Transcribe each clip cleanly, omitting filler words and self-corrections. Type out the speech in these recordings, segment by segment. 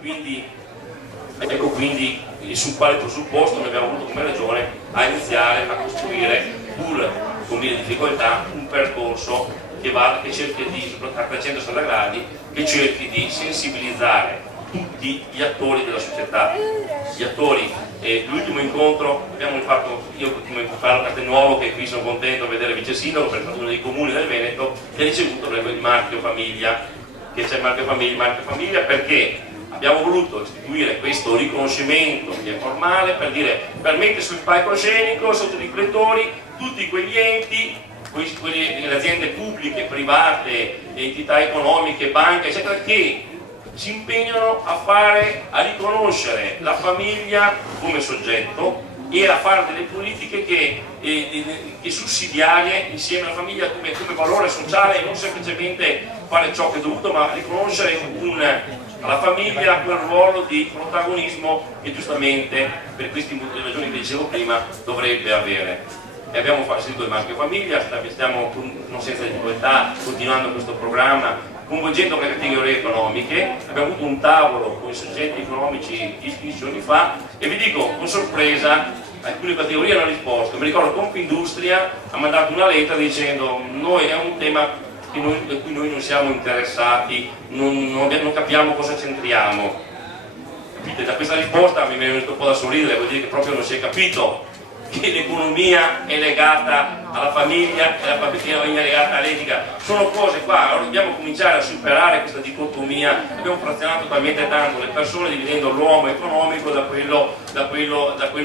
quindi su quale presupposto noi abbiamo voluto come Regione a iniziare a costruire, pur con mille difficoltà, un percorso che cerchi di, a 360 gradi, che cerchi di sensibilizzare tutti gli attori della società, gli attori. L'ultimo incontro abbiamo fatto, io come parlo Castelnuovo, che qui sono contento di vedere vice sindaco, perché è uno dei comuni del Veneto che ha ricevuto il marchio famiglia, che c'è il marchio famiglia perché abbiamo voluto istituire questo riconoscimento che è formale per dire, per mettere sul palcoscenico sotto i riflettori tutti quegli enti, le aziende pubbliche, private, entità economiche, banche eccetera, che si impegnano a riconoscere la famiglia come soggetto e a fare delle politiche che sussidiarie insieme alla famiglia come valore sociale, e non semplicemente fare ciò che è dovuto, ma riconoscere alla famiglia quel ruolo di protagonismo che giustamente per queste ragioni che dicevo prima dovrebbe avere. E abbiamo sentito il marchio famiglia, stiamo non senza difficoltà continuando questo programma, coinvolgendo le categorie economiche. Abbiamo avuto un tavolo con i soggetti economici 10 giorni fa e vi dico con sorpresa alcune categorie hanno risposto. Mi ricordo Confindustria ha mandato una lettera dicendo noi è un tema di cui noi non siamo interessati, non capiamo cosa c'entriamo. Capite? Da questa risposta mi è venuto un po' da sorridere, vuol dire che proprio non si è capito che l'economia è legata alla famiglia e la famiglia è legata all'etica. Sono cose qua, allora dobbiamo cominciare a superare questa dicotomia. Abbiamo frazionato talmente tanto le persone dividendo l'uomo economico da quello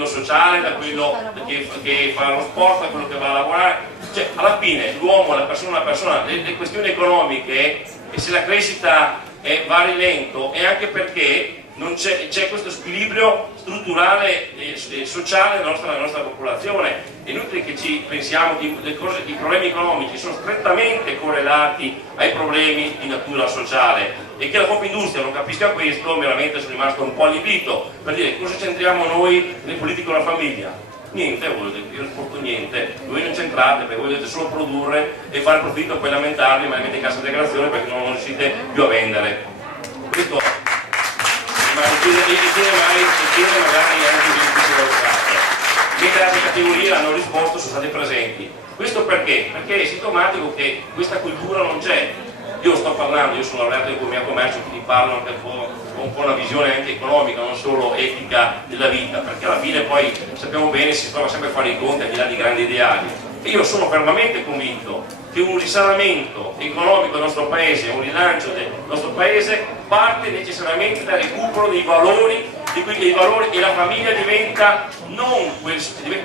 sociale, da quello che fa lo sport, da quello che va a lavorare. Cioè, alla fine l'uomo, la persona, le questioni economiche, e se la crescita va a rilento è anche perché c'è questo squilibrio strutturale e sociale nella nostra popolazione. È inutile che ci pensiamo che i problemi economici sono strettamente correlati ai problemi di natura sociale, e che la Confindustria non capisca questo, veramente sono rimasto un po' allibito, per dire cosa c'entriamo noi nelle politiche con la famiglia. Niente, io non porto niente, voi non c'entrate perché voi dovete solo produrre e fare profitto, poi lamentarvi, ma mettete in cassa integrazione perché non riuscite più a vendere. Questo chiede magari anche di ufficio dello Stato. Le altre categorie hanno risposto, sono state presenti. Questo perché? Perché è sintomatico che questa cultura non c'è. Io sto parlando, io sono laureato in economia e commercio, quindi parlo anche un po' una visione anche economica, non solo etica della vita, perché alla fine poi sappiamo bene si trova sempre a fare i conti al di là di grandi ideali. E io sono fermamente convinto che un risanamento economico del nostro paese, un rilancio del nostro paese parte necessariamente dal recupero dei valori, e la famiglia diventa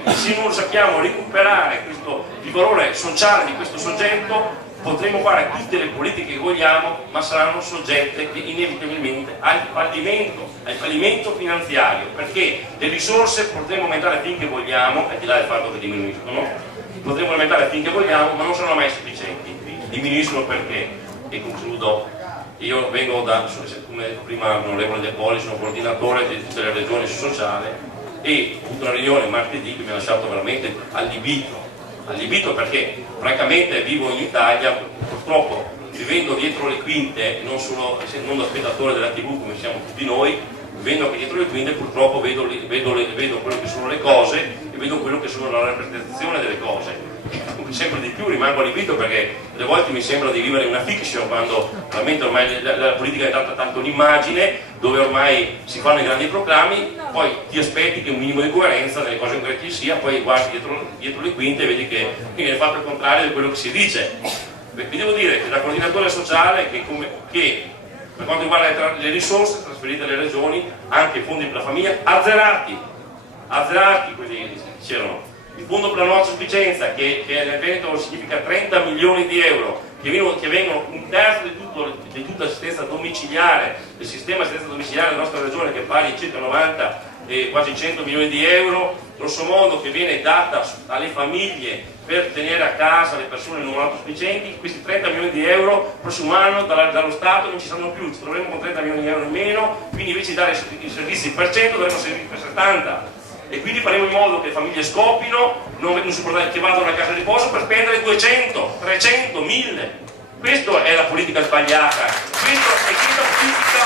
se non sappiamo recuperare il valore sociale di questo soggetto, potremo fare tutte le politiche che vogliamo, ma saranno soggette inevitabilmente al fallimento finanziario, perché le risorse potremo aumentare finché vogliamo, al di là del fatto che diminuiscono, potremo aumentare finché vogliamo, ma non saranno mai sufficienti. Diminuiscono perché, e concludo, io vengo come detto prima l'onorevole De Poli, sono coordinatore di tutte le regioni sul sociale, e ho avuto una riunione martedì che mi ha lasciato veramente allibito perché francamente vivo in Italia, purtroppo vivendo dietro le quinte, non da spettatore della TV come siamo tutti noi, vivendo anche dietro le quinte purtroppo vedo quello che sono le cose e vedo quello che sono la rappresentazione delle cose. Sempre di più rimango allibito perché delle volte mi sembra di vivere una fiction, quando veramente ormai la politica è diventata tanto un'immagine dove ormai si fanno i grandi proclami, poi ti aspetti che un minimo di coerenza nelle cose concrete ci sia, poi guardi dietro le quinte e vedi che viene fatto il contrario di quello che si dice. Vi devo dire che da coordinatore sociale che per quanto riguarda le risorse trasferite alle regioni, anche i fondi per la famiglia azzerati, quelli c'erano. Il fondo per la nuova sufficienza, che nel Veneto significa 30 milioni di euro, che vengono un terzo di tutta l'assistenza domiciliare, del sistema assistenza domiciliare della nostra regione, che pari a circa 90 quasi 100 milioni di euro, grosso modo, che viene data alle famiglie per tenere a casa le persone non autosufficienti. Questi 30 milioni di euro il prossimo anno dallo Stato non ci saranno più, ci troveremo con 30 milioni di euro in meno, quindi invece di dare i servizi per 100 dovremo servire per 70. E quindi faremo in modo che le famiglie scopino, che vadano a casa di riposo per spendere 200, 300, 1000. Questa è la politica sbagliata, questa politica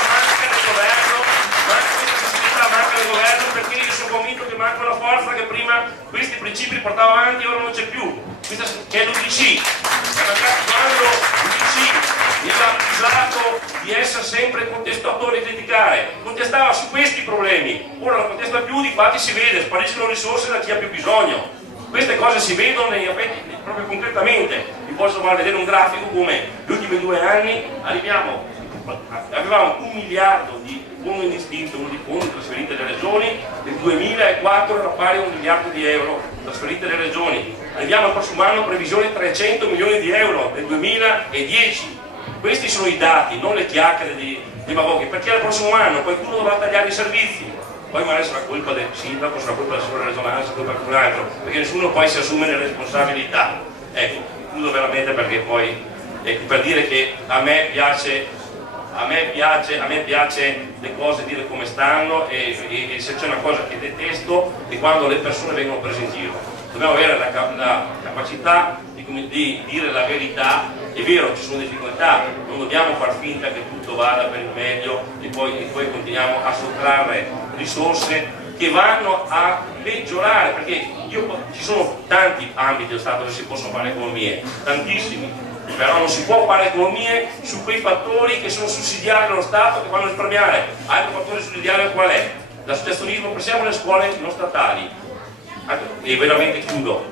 manca del governo portava avanti e ora non c'è più, questa che è l'UDC. Quando l'UDC era accusato di essere sempre contestatore e criticare, contestava su questi problemi, ora non contesta più, di fatti si vede, spariscono risorse da chi ha più bisogno. Queste cose si vedono nei effetti proprio concretamente. Vi posso far vedere un grafico come gli ultimi 2 anni avevamo 1 miliardo di fondi indistinto, di fondi trasferiti alle regioni, nel 2004 era pari a 1 miliardo di euro trasferiti alle regioni. Arriviamo al prossimo anno previsione 300 milioni di euro nel 2010. Questi sono i dati, non le chiacchiere di demagoghi, perché al prossimo anno qualcuno dovrà tagliare i servizi, poi magari sarà colpa del sindaco, sarà colpa della regionale, sarà colpa di qualcun altro, perché nessuno poi si assume le responsabilità. Ecco, chiudo veramente perché poi, per dire che a me piace le cose dire come stanno e se c'è una cosa che detesto è quando le persone vengono prese in giro. Dobbiamo avere la capacità di dire la verità. È vero, ci sono difficoltà, non dobbiamo far finta che tutto vada per il meglio e poi continuiamo a sottrarre risorse che vanno a peggiorare, perché ci sono tanti ambiti dello Stato dove si possono fare economie, tantissimi, però non si può fare economie su quei fattori che sono sussidiari allo Stato, che vanno a risparmiare. Altro fattore sussidiario qual è? L'associazionismo, pensiamo alle scuole non statali, e veramente chiudo.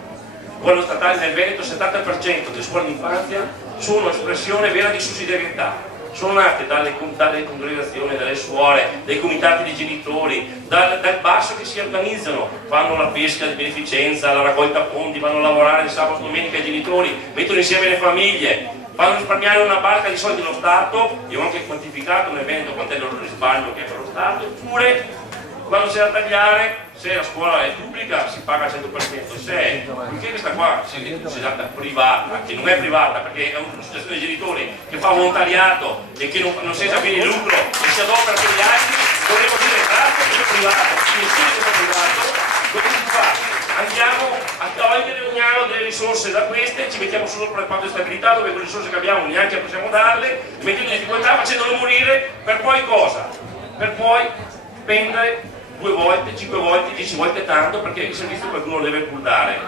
Scuole non statali nel Veneto, il 70% delle scuole d'infanzia sono espressione vera di sussidiarietà, sono nate dalle congregazioni, dalle suore, dai comitati di genitori, dal basso che si organizzano, fanno la pesca di beneficenza, la raccolta fondi, vanno a lavorare il sabato e domenica i genitori, mettono insieme le famiglie, fanno risparmiare una barca di soldi allo Stato. Io ho anche quantificato nel Veneto quant'è il loro risparmio che è per lo Stato, eppure quando c'è da tagliare, se la scuola è pubblica si paga al 100%, se perché questa qua si è data privata, che non è privata perché è un'associazione di genitori che fa volontariato e che non senza fini di lucro e si adopera per gli altri, dovremmo dire grazie che è privato, nessuno che è privato, come si fa? Andiamo a togliere ogni anno delle risorse da queste, ci mettiamo solo per il patto di stabilità dove quelle risorse che abbiamo neanche possiamo darle, mettendo in difficoltà, facendole morire, per poi cosa? Per poi spendere 2 volte, 5 volte, 10 volte tanto perché il servizio qualcuno deve pur dare.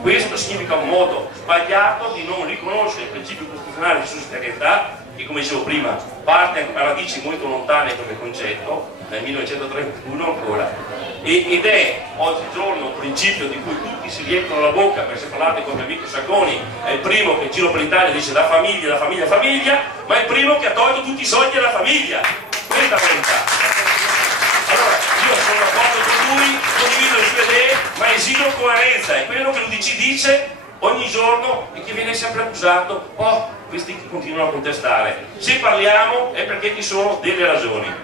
Questo significa un modo sbagliato di non riconoscere il principio costituzionale di sussidiarietà che, come dicevo prima, parte a radici molto lontane come concetto, nel 1931 ancora, ed è oggigiorno un principio di cui tutti si riempiono la bocca, perché se parlate con mio amico Sacconi è il primo che in giro per l'Italia dice la famiglia, ma è il primo che ha tolto tutti i soldi alla famiglia. Questa è la verità. Allora, io sono d'accordo con lui, condivido le sue idee, ma esigo coerenza, è quello che l'UDC dice ogni giorno e che viene sempre accusato, questi che continuano a contestare. Se parliamo è perché ci sono delle ragioni.